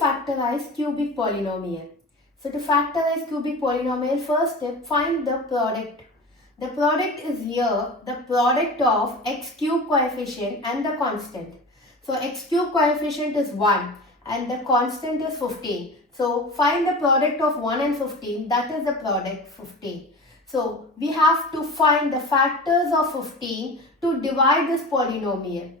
factorize cubic polynomial? So to factorize cubic polynomial, first step, find the product. The product is here, the product of x cube coefficient and the constant. So x cube coefficient is 1 and the constant is 15. So find the product of 1 and 15, that is the product 15. So we have to find the factors of 15 to divide this polynomial.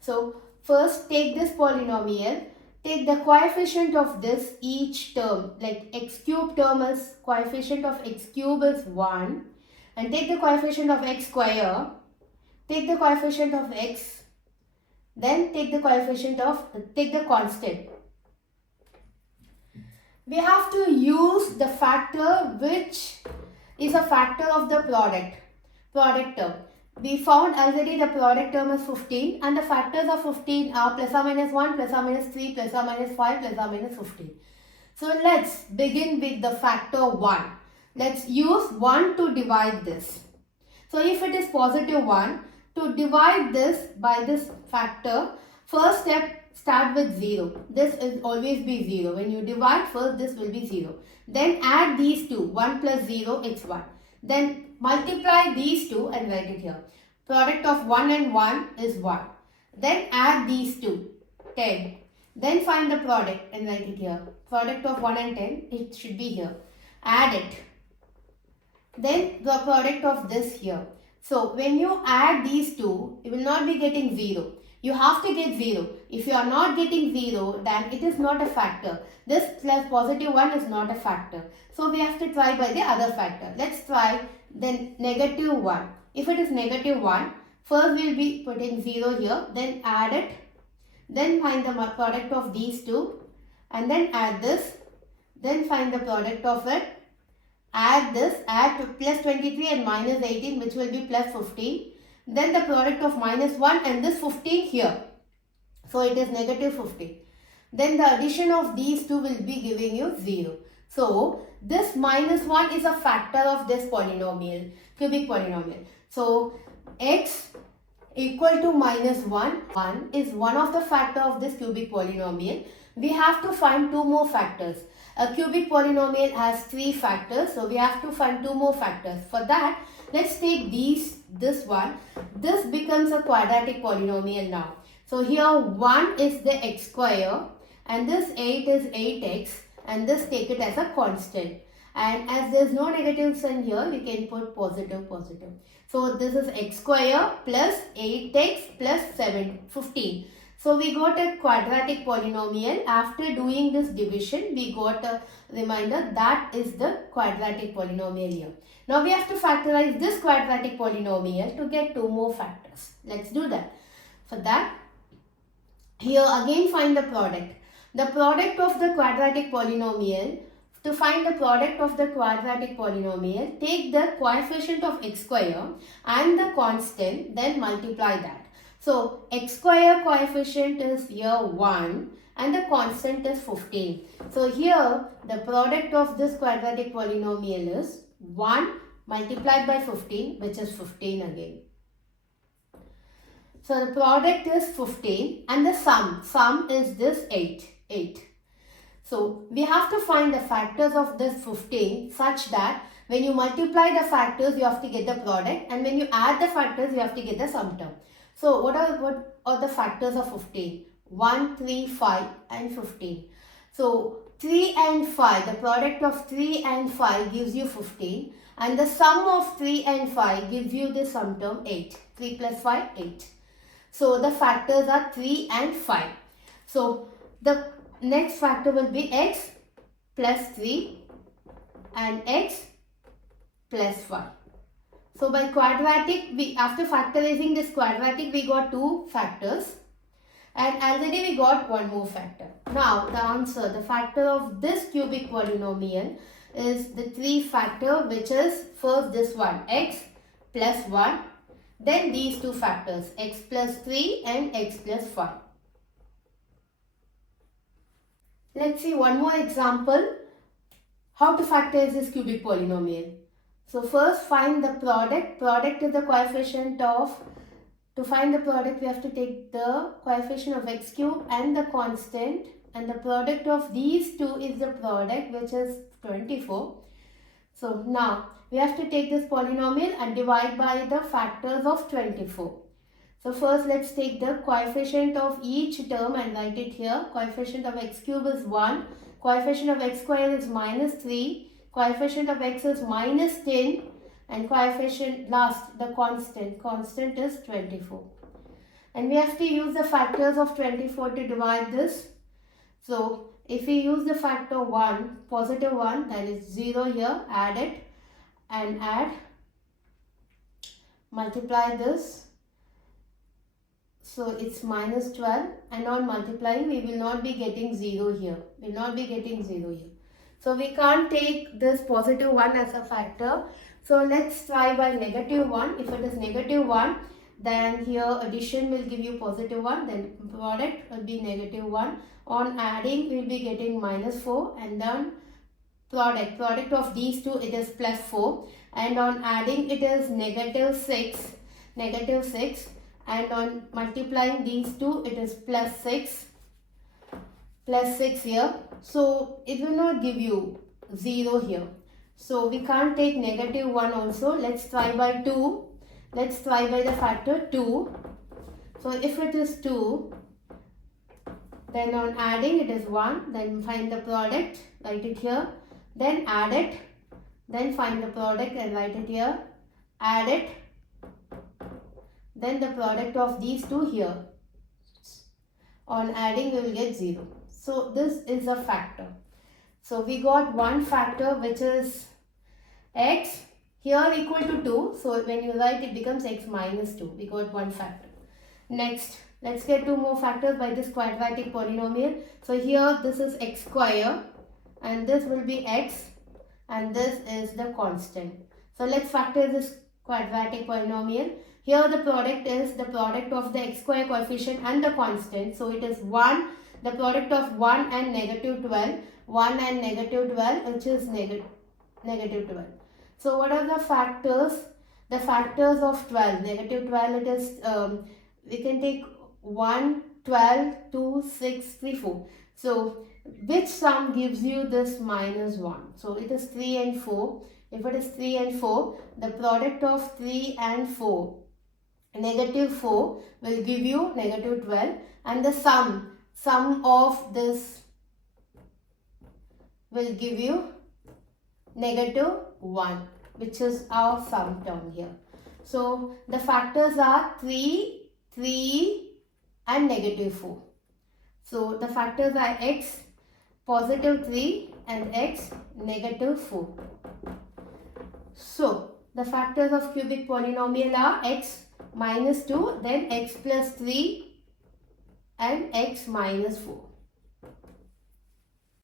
So first take this polynomial, take the coefficient of this each term, like x cube term is, coefficient of x cube is 1, and take the coefficient of x square, take the coefficient of x, then take the constant. We have to use the factor which is a factor of the product term. We found already the product term is 15 and the factors of 15 are plus or minus 1, plus or minus 3, plus or minus 5, plus or minus 15. So let's begin with the factor 1. Let's use 1 to divide this. So if it is positive 1, to divide this by this factor, first step, start with 0. This will always be 0. When you divide first, this will be 0. Then add these two. 1 plus 0, it's 1. Then multiply these two and write it here. Product of 1 and 1 is 1. Then add these two. 10. Then find the product and write it here. Product of 1 and 10, it should be here. Add it. Then the product of this here. So when you add these two, you will not be getting 0. You have to get 0. If you are not getting 0, then it is not a factor. This plus positive 1 is not a factor. So we have to try by the other factor. Let's try then negative 1. If it is negative 1, first we will be putting 0 here, then add it. Then find the product of these two and then add this. Then find the product of it. Add this, add to plus 23 and minus 18, which will be plus 15. Then the product of minus 1 and this 15 here. So it is negative 15. Then the addition of these two will be giving you 0. So this minus 1 is a factor of this polynomial, cubic polynomial. So x equal to minus 1 is one of the factor of this cubic polynomial. We have to find two more factors. A cubic polynomial has 3 factors, so we have to find 2 more factors. For that, let's take this one. This becomes a quadratic polynomial now. So here 1 is the x square and this 8 is 8x and this take it as a constant. And as there is no negative sign here, we can put positive. So this is x square plus 8x plus 15. So we got a quadratic polynomial. After doing this division, we got a reminder that is the quadratic polynomial here. Now we have to factorize this quadratic polynomial to get 2 more factors. Let's do that. For that, here again find the product. The product of the quadratic polynomial. To find the product of the quadratic polynomial, take the coefficient of x square and the constant, then multiply that. So x square coefficient is here 1 and the constant is 15. So here the product of this quadratic polynomial is 1 multiplied by 15, which is 15 again. So the product is 15 and the sum is this 8. So we have to find the factors of this 15 such that when you multiply the factors, you have to get the product, and when you add the factors, you have to get the sum term. So what are the factors of 15? 1, 3, 5 and 15. So 3 and 5, the product of 3 and 5 gives you 15 and the sum of 3 and 5 gives you the sum term 8. 3 plus 5, 8. So the factors are 3 and 5. So the next factor will be x plus 3 and x plus 5. So by quadratic, after factorizing this quadratic, we got 2 factors and already we got 1 more factor. Now the answer, the factor of this cubic polynomial is the 3 factor, which is first this one, x plus 1, then these 2 factors, x plus 3 and x plus 5. Let's see one more example, how to factorize this cubic polynomial. So first find the product. Product is the coefficient of, to find the product we have to take the coefficient of x cube and the constant and the product of these two is the product, which is 24. So now we have to take this polynomial and divide by the factors of 24. So first let's take the coefficient of each term and write it here. Coefficient of x cube is 1, coefficient of x square is minus 3, coefficient of x is minus 10, and coefficient last, the constant is 24. And we have to use the factors of 24 to divide this. So if we use the factor 1, positive 1, that is 0 here, add it and add, multiply this. So it's minus 12, and on multiplying we will not be getting 0 here. We will not be getting 0 here. So we can't take this positive 1 as a factor. So let's try by negative 1. If it is negative 1, then here addition will give you positive 1, then product will be negative 1. On adding we will be getting minus 4, and then product of these two, it is plus 4, and on adding it is negative 6, and on multiplying these two it is plus 6 here. So it will not give you 0 here. So we can't take negative 1 also. Let's try by 2. Let's try by the factor 2. So if it is 2, then on adding it is 1, then find the product, write it here, then add it, then find the product and write it here, add it, then the product of these two here. On adding we will get 0. So this is a factor. So we got one factor, which is x here equal to 2. So when you write, it becomes x minus 2. We got one factor. Next, let's get two more factors by this quadratic polynomial. So here this is x square, and this will be x, and this is the constant. So let's factor this quadratic polynomial. Here the product is the product of the x square coefficient and the constant. So it is 1, the product of 1 and negative 12. 1 and negative 12, which is negative 12. So what are the factors? The factors of 12. Negative 12, it is, we can take 1, 12, 2, 6, 3, 4. So which sum gives you this minus 1? So it is 3 and 4. If it is 3 and 4, the product of 3 and 4, negative 4, will give you negative 12, and the sum of this will give you negative 1, which is our sum term here. So the factors are 3, 3 and negative 4. So the factors are x positive 3 and x negative 4. So the factors of cubic polynomial are x minus 2, then x plus 3 and x minus 4.